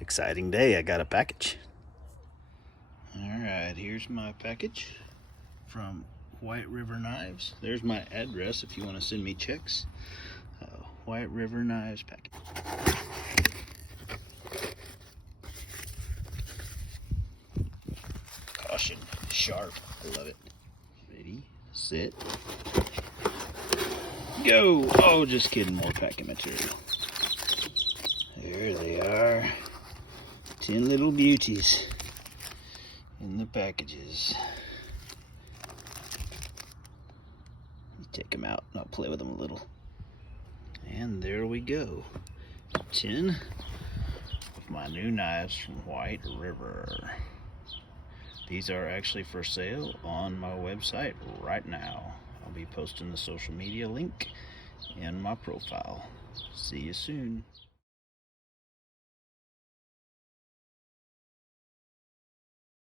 Exciting day, I got a package. Alright, here's my package from White River Knives. There's my address if you want to send me checks. White River Knives package. Caution, sharp, I love it. Ready, set, go! Oh, just kidding, more packing material. There they are. 10 little beauties in the packages. Take them out and I'll play with them a little. And there we go. 10 of my new knives from White River. These are actually for sale on my website right now. I'll be posting the social media link in my profile. See you soon.